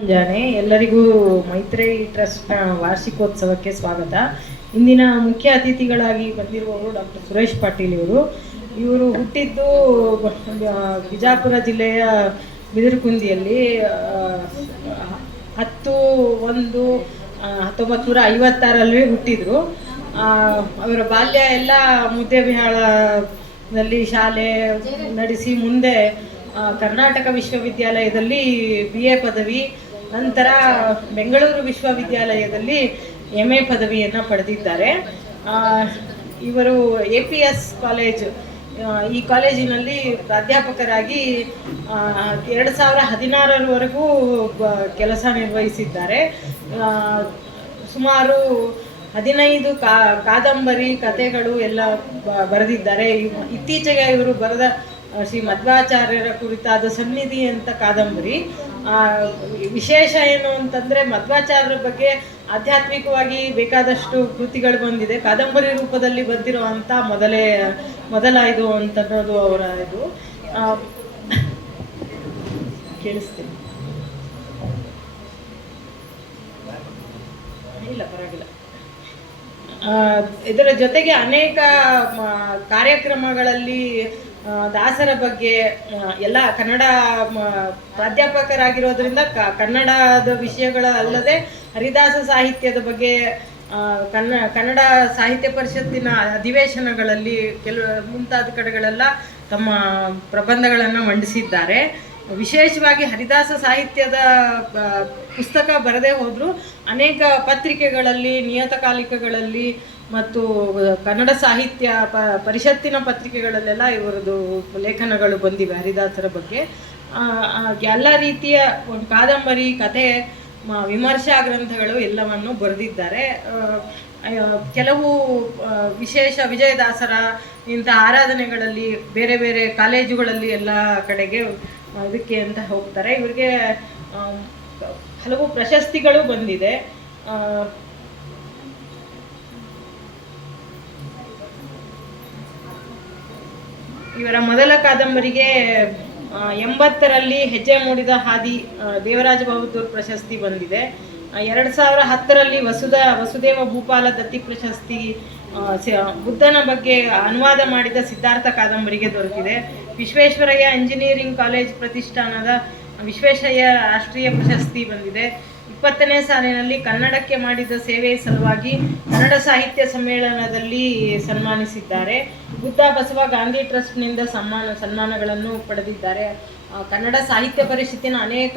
ಮುಂಜಾನೆ ಎಲ್ಲರಿಗೂ ಮೈತ್ರೇಯಿ ಟ್ರಸ್ಟ್ನ ವಾರ್ಷಿಕೋತ್ಸವಕ್ಕೆ ಸ್ವಾಗತ. ಇಂದಿನ ಮುಖ್ಯ ಅತಿಥಿಗಳಾಗಿ ಬಂದಿರುವವರು ಡಾಕ್ಟರ್ ಸುರೇಶ್ ಪಾಟೀಲ್ ಇವರು ಹುಟ್ಟಿದ್ದು ಬಿಜಾಪುರ ಜಿಲ್ಲೆಯ ಬಿದಿರುಕುಂದಿಯಲ್ಲಿ 10/1/1956 ಹುಟ್ಟಿದರು. ಅವರ ಬಾಲ್ಯ ಎಲ್ಲ ಮುದ್ದೇಬಿಹಾಳದಲ್ಲಿ ಶಾಲೆ ನಡೆಸಿ ಮುಂದೆ ಕರ್ನಾಟಕ ವಿಶ್ವವಿದ್ಯಾಲಯದಲ್ಲಿ BA ಪದವಿ, ನಂತರ ಬೆಂಗಳೂರು ವಿಶ್ವವಿದ್ಯಾಲಯದಲ್ಲಿ MA ಪದವಿಯನ್ನು ಪಡೆದಿದ್ದಾರೆ. ಇವರು APS ಕಾಲೇಜ್, ಈ ಕಾಲೇಜಿನಲ್ಲಿ ಪ್ರಾಧ್ಯಾಪಕರಾಗಿ 2016ರವರೆಗೂ ಕೆಲಸ ನಿರ್ವಹಿಸಿದ್ದಾರೆ. ಸುಮಾರು 15 ಕಾದಂಬರಿ ಕಥೆಗಳು ಎಲ್ಲ ಬರೆದಿದ್ದಾರೆ. ಇತ್ತೀಚೆಗೆ ಇವರು ಬರೆದ ಶ್ರೀ ಮಧ್ವಾಚಾರ್ಯರ ಕುರಿತಾದ ಸನ್ನಿಧಿ ಅಂತ ಕಾದಂಬರಿ. ವಿಶೇಷ ಏನು ಅಂತಂದರೆ, ಮಧ್ವಾಚಾರ್ಯರ ಬಗ್ಗೆ ಆಧ್ಯಾತ್ಮಿಕವಾಗಿ ಬೇಕಾದಷ್ಟು ಕೃತಿಗಳು ಬಂದಿದೆ. ಕಾದಂಬರಿ ರೂಪದಲ್ಲಿ ಬಂದಿರೋ ಅಂಥ ಮೊದಲ ಇದು ಅಂತನ್ನೋದು ಅವರ ಇದು. ಕೇಳಿಸ್ತೀನಿ? ಇಲ್ಲ, ಪರವಾಗಿಲ್ಲ. ಇದರ ಜೊತೆಗೆ ಅನೇಕ ಕಾರ್ಯಕ್ರಮಗಳಲ್ಲಿ ದಾಸರ ಬಗ್ಗೆ ಎಲ್ಲ ಕನ್ನಡ ಪ್ರಾಧ್ಯಾಪಕರಾಗಿರೋದ್ರಿಂದ ಕನ್ನಡದ ವಿಷಯಗಳಲ್ಲದೆ ಹರಿದಾಸ ಸಾಹಿತ್ಯದ ಬಗ್ಗೆ ಕನ್ನಡ ಸಾಹಿತ್ಯ ಪರಿಷತ್ತಿನ ಅಧಿವೇಶನಗಳಲ್ಲಿ ಮುಂತಾದ ಕಡೆಗಳೆಲ್ಲ ತಮ್ಮ ಪ್ರಬಂಧಗಳನ್ನು ಮಂಡಿಸಿದ್ದಾರೆ. ವಿಶೇಷವಾಗಿ ಹರಿದಾಸ ಸಾಹಿತ್ಯದ ಪುಸ್ತಕ ಬರದೇ ಹೋದರೂ ಅನೇಕ ಪತ್ರಿಕೆಗಳಲ್ಲಿ, ನಿಯತಕಾಲಿಕಗಳಲ್ಲಿ ಮತ್ತು ಕನ್ನಡ ಸಾಹಿತ್ಯ ಪರಿಷತ್ತಿನ ಪತ್ರಿಕೆಗಳಲ್ಲೆಲ್ಲ ಇವರದು ಲೇಖನಗಳು ಬಂದಿವೆ ಹರಿದಾಸರ ಬಗ್ಗೆ. ಎಲ್ಲ ರೀತಿಯ ಕಾದಂಬರಿ, ಕಥೆ, ವಿಮರ್ಶಾ ಗ್ರಂಥಗಳು ಎಲ್ಲವನ್ನು ಬರೆದಿದ್ದಾರೆ. ಕೆಲವು ವಿಶೇಷ ವಿಜಯದಾಸರ ಇಂಥ ಆರಾಧನೆಗಳಲ್ಲಿ, ಬೇರೆ ಬೇರೆ ಕಾಲೇಜುಗಳಲ್ಲಿ ಎಲ್ಲ ಕಡೆಗೆ ಇದಕ್ಕೆ ಅಂತ ಹೋಗ್ತಾರೆ. ಇವರಿಗೆ ಹಲವು ಪ್ರಶಸ್ತಿಗಳು ಬಂದಿದೆ. ಇವರ ಮೊದಲ ಕಾದಂಬರಿಗೆ 80ರಲ್ಲಿ ಹೆಜ್ಜೆ ಮೂಡಿದ ಹಾದಿ ದೇವರಾಜ ಬಹದ್ದೂರ್ ಪ್ರಶಸ್ತಿ ಬಂದಿದೆ. 2010ರಲ್ಲಿ ವಸುದೇವ ಭೂಪಾಲ ದತ್ತಿ ಪ್ರಶಸ್ತಿ ಬುದ್ಧನ ಬಗ್ಗೆ ಅನುವಾದ ಮಾಡಿದ ಸಿದ್ಧಾರ್ಥ ಕಾದಂಬರಿಗೆ ದೊರೆತಿದೆ. ವಿಶ್ವೇಶ್ವರಯ್ಯ ಇಂಜಿನಿಯರಿಂಗ್ ಕಾಲೇಜ್ ಪ್ರತಿಷ್ಠಾನದ ವಿಶ್ವೇಶ್ವರಯ್ಯ ರಾಷ್ಟ್ರೀಯ ಪ್ರಶಸ್ತಿ ಬಂದಿದೆ. 20ನೇ ಸಾಲಿನಲ್ಲಿ ಕನ್ನಡಕ್ಕೆ ಮಾಡಿದ ಸೇವೆ ಸಲುವಾಗಿ ಕನ್ನಡ ಸಾಹಿತ್ಯ ಸಮ್ಮೇಳನದಲ್ಲಿ ಸನ್ಮಾನಿಸಿದ್ದಾರೆ. ಬುದ್ಧ ಬಸವ ಗಾಂಧಿ ಟ್ರಸ್ಟ್ನಿಂದ ಸನ್ಮಾನಗಳನ್ನು ಪಡೆದಿದ್ದಾರೆ. ಕನ್ನಡ ಸಾಹಿತ್ಯ ಪರಿಷತ್ತಿನ ಅನೇಕ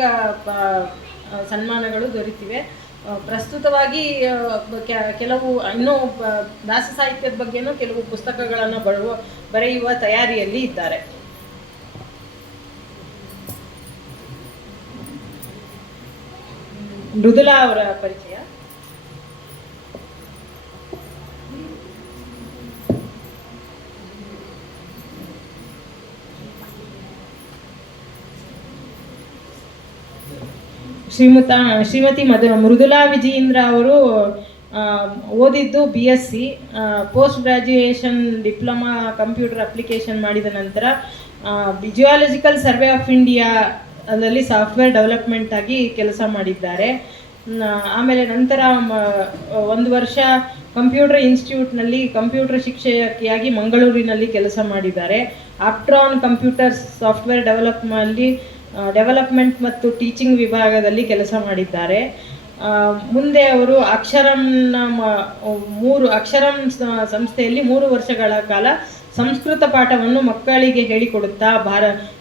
ಸನ್ಮಾನಗಳು ದೊರೆತಿವೆ. ಪ್ರಸ್ತುತವಾಗಿ ಕೆಲವು ಇನ್ನೂ ದಾಸ ಸಾಹಿತ್ಯದ ಬಗ್ಗೆನೂ ಕೆಲವು ಪುಸ್ತಕಗಳನ್ನು ಬರೆಯುವ ತಯಾರಿಯಲ್ಲಿ ಇದ್ದಾರೆ. ಮೃದುಲಾ ಅವರ ಪರಿಚಯ. ಶ್ರೀಮತಿ ಮೃದುಲಾ ವಿಜಯೇಂದ್ರ ಅವರು ಓದಿದ್ದು BSc, post graduation diploma computer application ಮಾಡಿದ ನಂತರ ಜಿಯಾಲಜಿಕಲ್ ಸರ್ವೆ ಆಫ್ ಇಂಡಿಯಾ ಅದರಲ್ಲಿ ಸಾಫ್ಟ್ವೇರ್ ಡೆವಲಪ್ಮೆಂಟ್ ಆಗಿ ಕೆಲಸ ಮಾಡಿದ್ದಾರೆ. ಆಮೇಲೆ ನಂತರ 1 ವರ್ಷ ಕಂಪ್ಯೂಟರ್ ಇನ್ಸ್ಟಿಟ್ಯೂಟ್ನಲ್ಲಿ ಕಂಪ್ಯೂಟರ್ ಶಿಕ್ಷಕಿಯಾಗಿ ಮಂಗಳೂರಿನಲ್ಲಿ ಕೆಲಸ ಮಾಡಿದ್ದಾರೆ. ಆಪ್ಟ್ರಾನ್ ಕಂಪ್ಯೂಟರ್ ಸಾಫ್ಟ್ವೇರ್ ಡೆವಲಪ್ಮೆಂಟ್ ಮತ್ತು ಟೀಚಿಂಗ್ ವಿಭಾಗದಲ್ಲಿ ಕೆಲಸ ಮಾಡಿದ್ದಾರೆ. ಮುಂದೆ ಅವರು ಅಕ್ಷರಂ ಸಂಸ್ಥೆಯಲ್ಲಿ 3 ವರ್ಷಗಳ ಕಾಲ ಸಂಸ್ಕೃತ ಪಾಠವನ್ನು ಮಕ್ಕಳಿಗೆ ಹೇಳಿಕೊಡುತ್ತಾ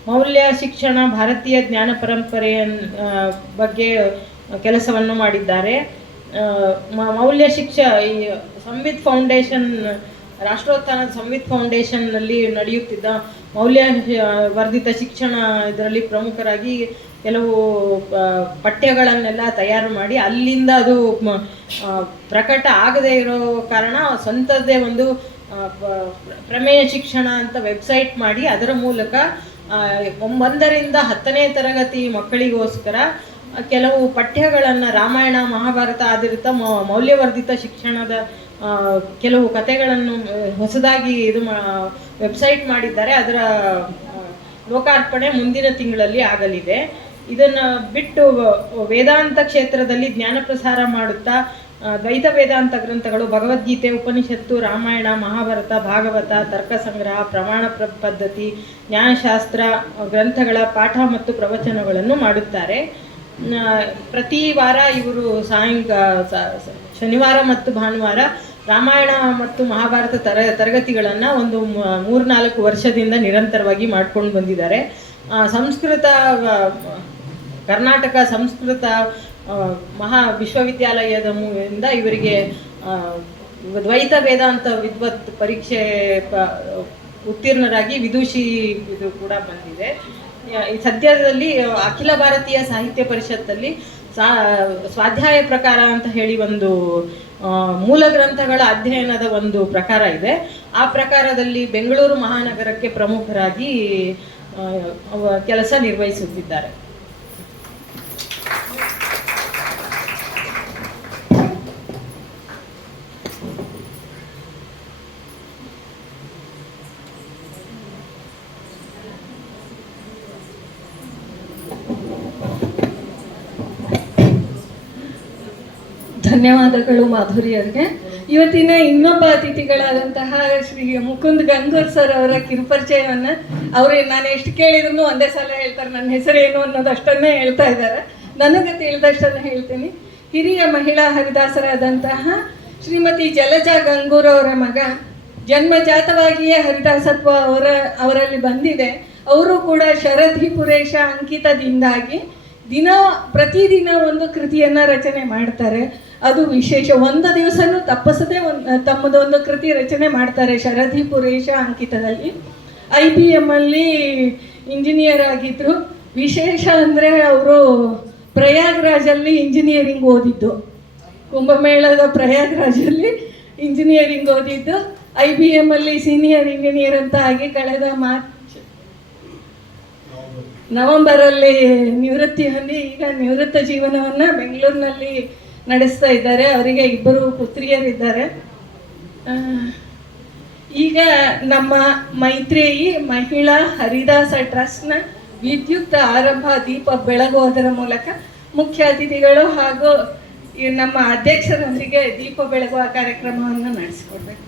ಮೌಲ್ಯ ಶಿಕ್ಷಣ, ಭಾರತೀಯ ಜ್ಞಾನ ಪರಂಪರೆಯ ಬಗ್ಗೆ ಕೆಲಸವನ್ನು ಮಾಡಿದ್ದಾರೆ. ಮೌಲ್ಯ ಈ ಸಂವಿತ್ ಫೌಂಡೇಶನ್, ರಾಷ್ಟ್ರೋತ್ಥಾನದ ಸಂವಿತ್ ಫೌಂಡೇಶನ್ನಲ್ಲಿ ನಡೆಯುತ್ತಿದ್ದ ಮೌಲ್ಯ ವರ್ಧಿತ ಶಿಕ್ಷಣ ಇದರಲ್ಲಿ ಪ್ರಮುಖರಾಗಿ ಕೆಲವು ಪಠ್ಯಗಳನ್ನೆಲ್ಲ ತಯಾರು ಮಾಡಿ ಅಲ್ಲಿಂದ ಅದು ಪ್ರಕಟ ಆಗದೇ ಇರೋ ಕಾರಣ ಸ್ವಂತದ್ದೇ ಒಂದು ಪ್ರಮೇಯ ಶಿಕ್ಷಣ ಅಂತ ವೆಬ್ಸೈಟ್ ಮಾಡಿ ಅದರ ಮೂಲಕ 1ರಿಂದ 10ನೇ ತರಗತಿ ಮಕ್ಕಳಿಗೋಸ್ಕರ ಕೆಲವು ಪಠ್ಯಗಳನ್ನು, ರಾಮಾಯಣ ಮಹಾಭಾರತ ಆಧಾರಿತ ಮೌಲ್ಯವರ್ಧಿತ ಶಿಕ್ಷಣದ ಕೆಲವು ಕಥೆಗಳನ್ನು ಹೊಸದಾಗಿ ವೆಬ್ಸೈಟ್ ಮಾಡಿದ್ದಾರೆ. ಅದರ ಲೋಕಾರ್ಪಣೆ ಮುಂದಿನ ತಿಂಗಳಲ್ಲಿ ಆಗಲಿದೆ. ಇದನ್ನು ಬಿಟ್ಟು ವೇದಾಂತ ಕ್ಷೇತ್ರದಲ್ಲಿ ಜ್ಞಾನ ಪ್ರಸಾರ ಮಾಡುತ್ತಾ ದ್ವೈತ ವೇದಾಂತ ಗ್ರಂಥಗಳು, ಭಗವದ್ಗೀತೆ, ಉಪನಿಷತ್ತು, ರಾಮಾಯಣ, ಮಹಾಭಾರತ, ಭಾಗವತ, ತರ್ಕ ಸಂಗ್ರಹ, ಪ್ರಮಾಣ ಪದ್ಧತಿ, ನ್ಯಾಯಶಾಸ್ತ್ರ ಗ್ರಂಥಗಳ ಪಾಠ ಮತ್ತು ಪ್ರವಚನಗಳನ್ನು ಮಾಡುತ್ತಾರೆ. ಪ್ರತಿ ವಾರ ಇವರು ಶನಿವಾರ ಮತ್ತು ಭಾನುವಾರ ರಾಮಾಯಣ ಮತ್ತು ಮಹಾಭಾರತ ತರಗತಿಗಳನ್ನು ಒಂದು 3-4 ವರ್ಷದಿಂದ ನಿರಂತರವಾಗಿ ಮಾಡ್ಕೊಂಡು ಬಂದಿದ್ದಾರೆ. ಸಂಸ್ಕೃತ ಕರ್ನಾಟಕ ಸಂಸ್ಕೃತ ಮಹಾ ವಿಶ್ವವಿದ್ಯಾಲಯದಿಂದ ಇವರಿಗೆ ದ್ವೈತ ವೇದಾಂತ ವಿದ್ವತ್ ಪರೀಕ್ಷೆ ಉತ್ತೀರ್ಣರಾಗಿ ವಿದೂಷಿ ಇದು ಕೂಡ ಬಂದಿದೆ. ಸದ್ಯದಲ್ಲಿ ಅಖಿಲ ಭಾರತೀಯ ಸಾಹಿತ್ಯ ಪರಿಷತ್ತಲ್ಲಿ ಸ್ವಾಧ್ಯಾಯ ಪ್ರಕಾರ ಅಂತ ಹೇಳಿ ಒಂದು ಮೂಲ ಗ್ರಂಥಗಳ ಅಧ್ಯಯನದ ಒಂದು ಪ್ರಕಾರ ಇದೆ. ಆ ಪ್ರಕಾರದಲ್ಲಿ ಬೆಂಗಳೂರು ಮಹಾನಗರಕ್ಕೆ ಪ್ರಮುಖರಾಗಿ ಕೆಲಸ ನಿರ್ವಹಿಸುತ್ತಿದ್ದಾರೆ. ಧನ್ಯವಾದಗಳು ಮಾಧುರಿ ಅವರಿಗೆ. ಇವತ್ತಿನ ಇನ್ನೊಬ್ಬ ಅತಿಥಿಗಳಾದಂತಹ ಶ್ರೀ ಮುಕುಂದ್ ಗಂಗೂರ್ ಸರ್ ಅವರ ಕಿರುಪರಿಚಯವನ್ನು ನಾನು ಎಷ್ಟು ಕೇಳಿದ್ರು ಒಂದೇ ಸಲ ಹೇಳ್ತಾರೆ. ನನ್ನ ಹೆಸರೇನು ಅನ್ನೋದಷ್ಟನ್ನೇ ಹೇಳ್ತಾ ಇದ್ದಾರೆ. ನನಗೆ ತಿಳಿದಷ್ಟನ್ನು ಹೇಳ್ತೀನಿ. ಹಿರಿಯ ಮಹಿಳಾ ಹರಿದಾಸರಾದಂತಹ ಶ್ರೀಮತಿ ಜಲಜಾ ಗಂಗೂರ್ ಅವರ ಮಗ. ಜನ್ಮಜಾತವಾಗಿಯೇ ಹರಿದಾಸತ್ವ ಅವರಲ್ಲಿ ಬಂದಿದೆ. ಅವರು ಕೂಡ ಶರಧಿ ಪುರೇಶ ಅಂಕಿತದಿಂದಾಗಿ ಪ್ರತಿದಿನ ಒಂದು ಕೃತಿಯನ್ನು ರಚನೆ ಮಾಡ್ತಾರೆ. ಅದು ವಿಶೇಷ. ಒಂದು ದಿವಸನೂ ತಪ್ಪಿಸದೆ ತಮ್ಮದೊಂದು ಕೃತಿ ರಚನೆ ಮಾಡ್ತಾರೆ ಶರಧಿ ಪುರೇಶ ಅಂಕಿತದಲ್ಲಿ. IBM ಅಲ್ಲಿ ಇಂಜಿನಿಯರ್ ಆಗಿದ್ದರು. ವಿಶೇಷ ಅಂದರೆ ಅವರು ಪ್ರಯಾಗ್ರಾಜಲ್ಲಿ ಇಂಜಿನಿಯರಿಂಗ್ ಓದಿದ್ದು, ಕುಂಭಮೇಳದ ಪ್ರಯಾಗ್ರಾಜಲ್ಲಿ ಇಂಜಿನಿಯರಿಂಗ್ ಓದಿದ್ದು. IBM ಅಲ್ಲಿ ಸೀನಿಯರ್ ಇಂಜಿನಿಯರ್ ಅಂತ ಆಗಿ ಕಳೆದ ನವೆಂಬರಲ್ಲಿ ನಿವೃತ್ತಿ ಹೊಂದಿ ಈಗ ನಿವೃತ್ತ ಜೀವನವನ್ನು ಬೆಂಗಳೂರಿನಲ್ಲಿ ನಡೆಸ್ತಾ ಇದ್ದಾರೆ. ಅವರಿಗೆ 2 ಪುತ್ರಿಯರಿದ್ದಾರೆ. ಈಗ ನಮ್ಮ ಮೈತ್ರೇಯಿ ಮಹಿಳಾ ಹರಿದಾಸ ಟ್ರಸ್ಟ್ನ ವಿದ್ಯುಕ್ತ ಆರಂಭ ದೀಪ ಬೆಳಗುವುದರ ಮೂಲಕ ಮುಖ್ಯ ಅತಿಥಿಗಳು ಹಾಗೂ ನಮ್ಮ ಅಧ್ಯಕ್ಷರೊಂದಿಗೆ ದೀಪ ಬೆಳಗುವ ಕಾರ್ಯಕ್ರಮವನ್ನು ನಡೆಸಿಕೊಡ್ಬೇಕು.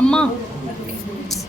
ಅಮ್ಮ